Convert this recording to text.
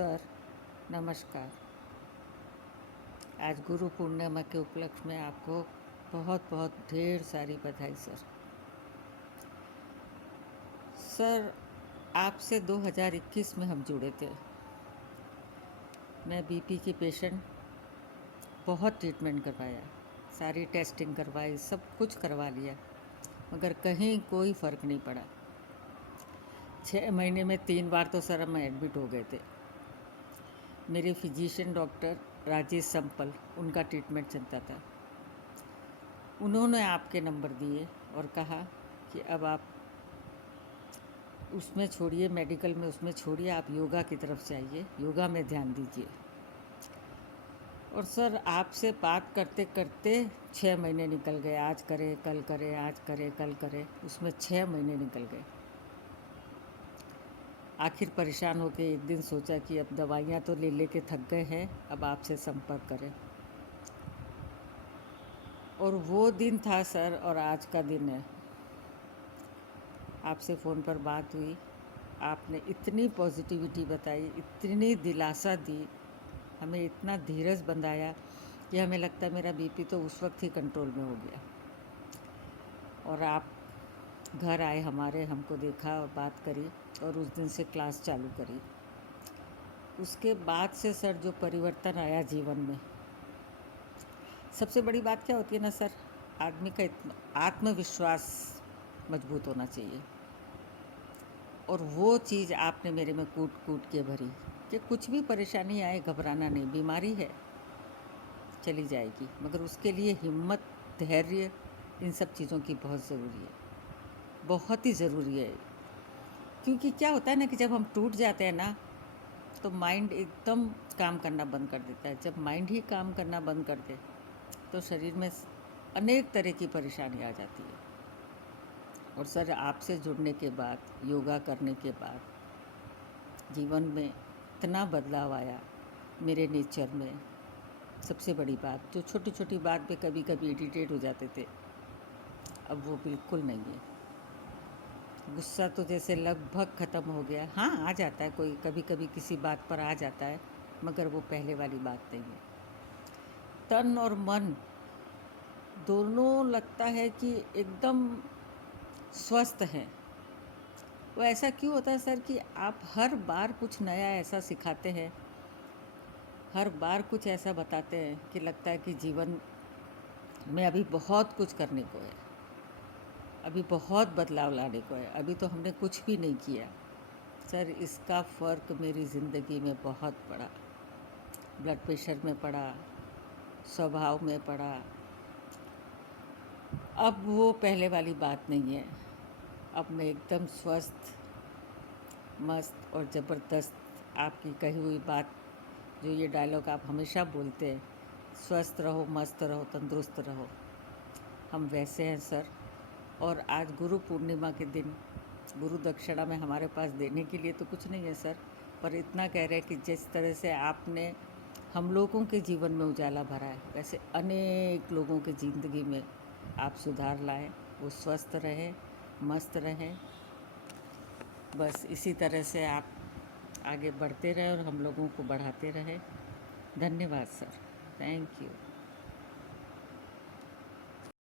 Sir, नमस्कार। आज गुरु पूर्णिमा के उपलक्ष्य में आपको बहुत बहुत ढेर सारी बधाई सर। सर, आपसे 2021 में हम जुड़े थे। मैं बीपी की पेशेंट, बहुत ट्रीटमेंट करवाया, सारी टेस्टिंग करवाई, सब कुछ करवा लिया, मगर कहीं कोई फ़र्क नहीं पड़ा। 6 महीने में 3 बार तो सर हम एडमिट हो गए थे। मेरे फिजिशियन डॉक्टर राजेश संपल, उनका ट्रीटमेंट चलता था। उन्होंने आपके नंबर दिए और कहा कि अब आप उसमें छोड़िए, मेडिकल में उसमें छोड़िए, आप योगा की तरफ से आइए, योगा में ध्यान दीजिए। और सर, आपसे बात करते करते 6 महीने निकल गए। आज करें कल करें, आज करें कल करें, उसमें 6 महीने निकल गए। आखिर परेशान होकर एक दिन सोचा कि अब दवाइयाँ तो ले लेके थक गए हैं, अब आपसे संपर्क करें। और वो दिन था सर, और आज का दिन है। आपसे फ़ोन पर बात हुई, आपने इतनी पॉजिटिविटी बताई, इतनी दिलासा दी, हमें इतना धीरज बंधाया कि हमें लगता है मेरा बीपी तो उस वक्त ही कंट्रोल में हो गया। और आप घर आए हमारे, हमको देखा और बात करी, और उस दिन से क्लास चालू करी। उसके बाद से सर जो परिवर्तन आया जीवन में, सबसे बड़ी बात क्या होती है ना सर, आदमी का आत्मविश्वास मजबूत होना चाहिए। और वो चीज़ आपने मेरे में कूट कूट के भरी कि कुछ भी परेशानी आए घबराना नहीं, बीमारी है चली जाएगी, मगर उसके लिए हिम्मत, धैर्य, इन सब चीज़ों की बहुत ज़रूरी है, बहुत ही ज़रूरी है। क्योंकि क्या होता है ना कि जब हम टूट जाते हैं ना, तो माइंड एकदम काम करना बंद कर देता है। जब माइंड ही काम करना बंद कर दे तो शरीर में अनेक तरह की परेशानी आ जाती है। और सर, आपसे जुड़ने के बाद, योगा करने के बाद जीवन में इतना बदलाव आया मेरे नेचर में। सबसे बड़ी बात, जो छोटी छोटी बात पे कभी कभी इरिटेट हो जाते थे, अब वो बिल्कुल नहीं है। गुस्सा तो जैसे लगभग ख़त्म हो गया। हाँ, आ जाता है, कोई कभी कभी किसी बात पर आ जाता है, मगर वो पहले वाली बात नहीं है। तन और मन दोनों लगता है कि एकदम स्वस्थ हैं। वो ऐसा क्यों होता है सर कि आप हर बार कुछ नया ऐसा सिखाते हैं, हर बार कुछ ऐसा बताते हैं कि लगता है कि जीवन में अभी बहुत कुछ करने को है, अभी बहुत बदलाव लाने को है, अभी तो हमने कुछ भी नहीं किया। सर, इसका फ़र्क मेरी ज़िंदगी में बहुत पड़ा। ब्लड प्रेशर में पड़ा, स्वभाव में पड़ा। अब वो पहले वाली बात नहीं है। अब मैं एकदम स्वस्थ, मस्त और ज़बरदस्त, आपकी कही हुई बात, जो ये डायलॉग आप हमेशा बोलते हैं, स्वस्थ रहो, मस्त रहो, तंदुरुस्त रहो, हम वैसे हैं सर। और आज गुरु पूर्णिमा के दिन गुरु दक्षिणा में हमारे पास देने के लिए तो कुछ नहीं है सर, पर इतना कह रहे हैं कि जिस तरह से आपने हम लोगों के जीवन में उजाला भरा है, वैसे अनेक लोगों की ज़िंदगी में आप सुधार लाएं, वो स्वस्थ रहें, मस्त रहें। बस इसी तरह से आप आगे बढ़ते रहें और हम लोगों को बढ़ाते रहें। धन्यवाद सर, थैंक यू।